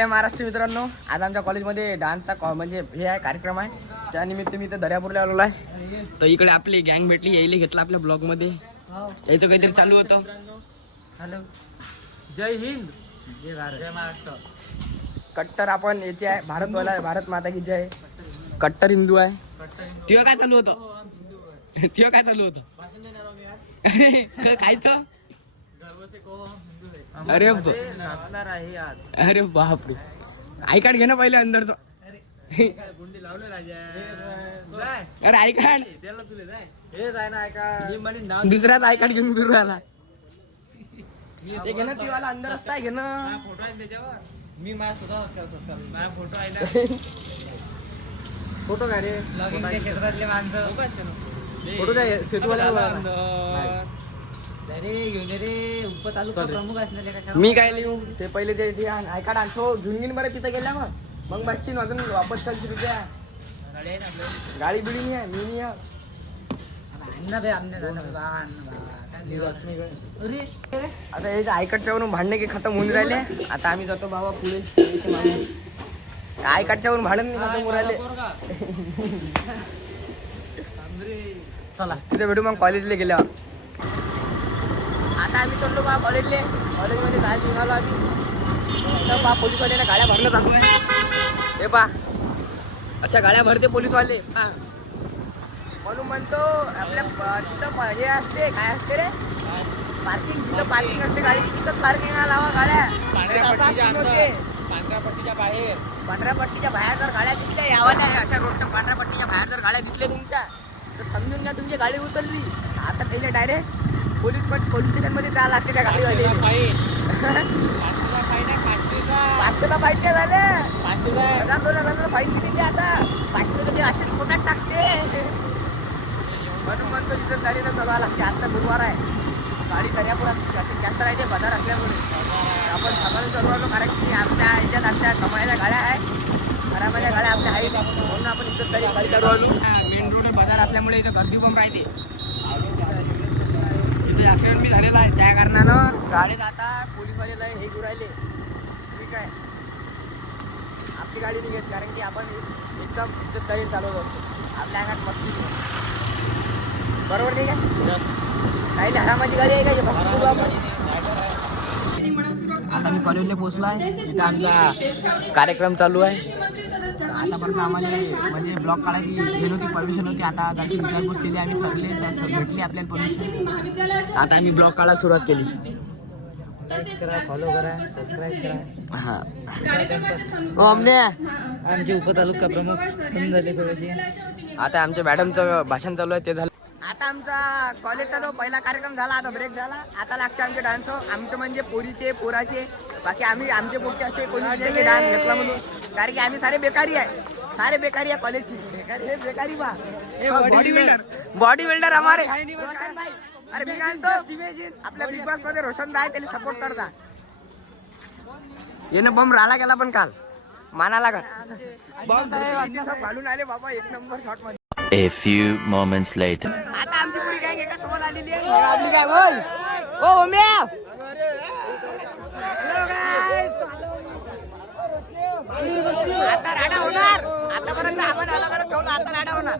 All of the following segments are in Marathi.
जय महाराष्ट्र मित्रांनो. आज आमच्या कॉलेजमध्ये डान्सचा म्हणजे हे आहे कार्यक्रम आहे. त्यानिमित्त मी तर दर्यापूरला आलेलो आहे. तर इकडे आपली गँग भेटली, यायला घेतला आपल्या ब्लॉग मध्ये. याचं काहीतरी चालू होतं. हॅलो, जय हिंद, जय भारत, जय महाराष्ट्र. कट्टर आपण याचे आहे, भारतवाला आहे, भारत माता की जय. कट्टर हिंदू आहे. तुझं काय चालू होतं? तुझं काय चालू होतं? कायचं? अरे अरे बापरे, आई कार्ड घे ना पहिले अंदरचं. अरे आई कार्ड दुसऱ्याच आई कार्ड घेऊन फिरू राहिला. ते घे ना, ती वाला अंदर असताय घे ना. मी माझ्या स्वतः फोटो आहे ना. फोटो काय रे? क्षेत्रातले माणसं फोटो काय सेतूवाला? अरे घेऊन रे, उप तालुका प्रमुख असणार. मी काय लिहू ते पहिले ते आय कार्ड आणतो, घेऊन घेऊन बरं तिथं गेल्या मग बसशील अजून वापस चालशी तुझ्या. गाडी बिडी नाही आहे, मी नाही आहे. आता हे आय कार्डच्या वरून भांडणे की खतम होऊन राहिले. आता आम्ही जातो बाबा पुढे. आय कार्डच्या वरून भांडण खतम होऊन राहिले. चला तिथे भेटू मग कॉलेजला गेल्यावर. आता आम्ही चाललो बा कॉलेजमध्ये जायला निघालो आम्ही. बा पोलीसवाल्याने गाड्या भरणं चालू आहे. हे पा अशा गाड्या भरते पोलीसवाले. हा म्हणून म्हणतो आपल्या तिथं हे असते, काय असते रे, पार्किंग. जिथं पार्किंग असते गाडी तिथं पार्किंगला लावा गाड्या. पांढऱ्या पट्टीच्या बाहेर जर गाड्या दिसल्या यावाल्या, अशा रोडच्या पांढऱ्या पट्टीच्या बाहेर जर गाड्या दिसल्या तुमच्या, तर समजून घ्या तुमची गाडी उचलली. आता त्याने डायरेक्ट पोलीस स्टेशन मध्ये जायला लागते त्या गाडीवाले. 500ला पाहिजे झाले. 500 फाईन दिली. आता 500 कधी असेच पोटात टाकते. म्हणून म्हणतो इथं गाडीला चढवा लागते. आता गुरुवार आहे, गाडी दर्यापुरात जास्त राहते बाजार असल्यामुळे. आपण सकाळी चढवलो, कारण की आमच्या ह्याच्यात आमच्या कमाईच्या गाड्या आहे, घरामध्ये गाड्या आपल्या आहेत. म्हणून आपण इथं तरी गाडी चढवलो. मेन रोड बाजार असल्यामुळे इथं गर्दी पण राहते. ॲक्सिडेंट बी झालेला आहे, त्या कारणानं गाडीत आता पोलीसवालेला हे घेऊन राहिले. ठीक आहे, आपली गाडी नाही घेत, कारण की आपण एकदम इज्जतदारी चालवत असतो. आपल्या अंगात मस्ती बरोबर नाही का? काही हरामाची गाडी आहे का? फक्त आपण आता मी कॉलेजला पोहोचलो आहे. इथं आमचा कार्यक्रम चालू आहे. आतापर्यंत आम्हाला म्हणजे ब्लॉग काढायची हे नव्हती, परमिशन होती. आता जशी विचारपूस केली आम्ही सरले, तर भेटली आपल्याला परमिशन. आता आम्ही ब्लॉग काढायला सुरुवात केली. लाईक करा, फॉलो करा, सबस्क्राईब करा. हा आमचे उपतालुका प्रमुख झाले थोडेसे. आता आमच्या मॅडमचं भाषण चालू आहे, ते झालं. आता आमचा कॉलेजचा जो पहिला कार्यक्रम झाला, आता ब्रेक झाला. आता लागते आमचे डान्स. आमचे म्हणजे पोरीचे पोराचे, बाकी आमचे पोरचे असे कोणी डान्स घेतला म्हणून, कारण की आम्ही सारे बेकारी आहे. सारे बेकारी आहे कॉलेजची. बेकारी बा बॉडी बिल्डर हमारे. अरे मी काय म्हणतो, आपल्या बिग बॉस मध्ये रोशन दाय त्याला सपोर्ट करता. येणं बम राडा गेला पण काल मानाला का बम घालून आले बाबा, एक नंबर शॉट मध्ये. A few moments later. आता आमची पुरी गँग एका सोबत आलेली आहे. आपली काय बोल ओ ओम्या. आता राडा होणार. आतापर्यंत आपण अलग अलग ठेवलं, आता राडा होणार.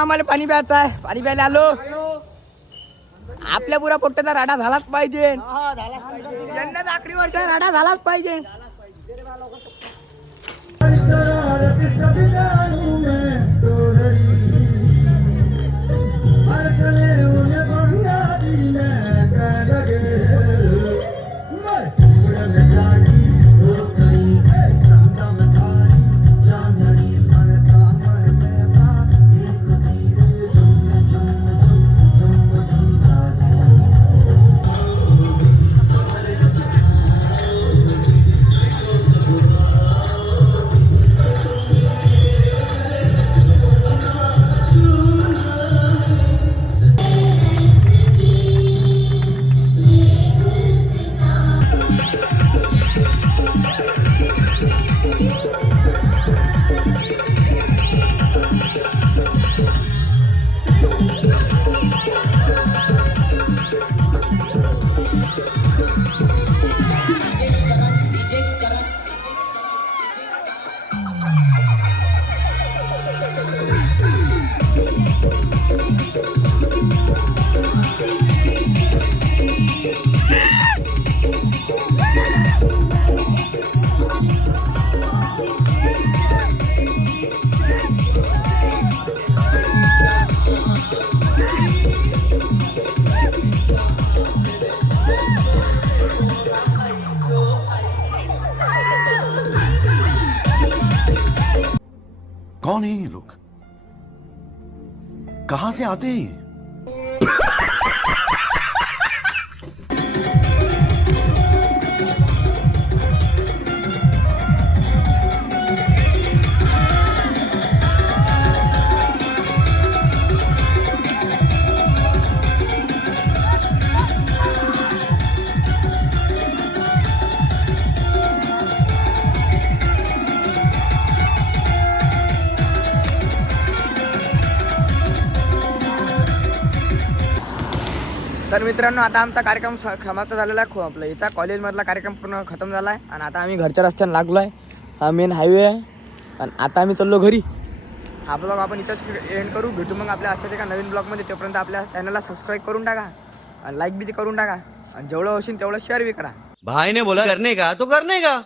आम्हाला पाणी प्यायचं आहे. पाणी प्यायला आलो. आपल्या पुरा पोट्ट्याचा राडा झालाच पाहिजे. यंदाचा आखरी वर्ष राडा झालाच पाहिजे. कौन है ये लोग? कहां से आते हैं ये? तर मित्रांनो आता आमचा कार्यक्रम समाप्त झालेला आहे. आपला याचा कॉलेजमधला कार्यक्रम पूर्ण खतम झाला आहे आणि आता आम्ही घरच्या रस्त्याने लागलो आहे. हा मेन हायवे आहे आणि आता आम्ही चाललो घरी. हा ब्लॉग आपण इथंच एंड करू. भेटू मग आपल्या अशाच एका नवीन ब्लॉगमध्ये. तोपर्यंत आपल्या चॅनलला सबस्क्राईब करून टाका आणि लाईक बी करून टाका आणि जेवढं होशील तेवढं शेअर बी करा. भाई ने बोला करने का तो करने का.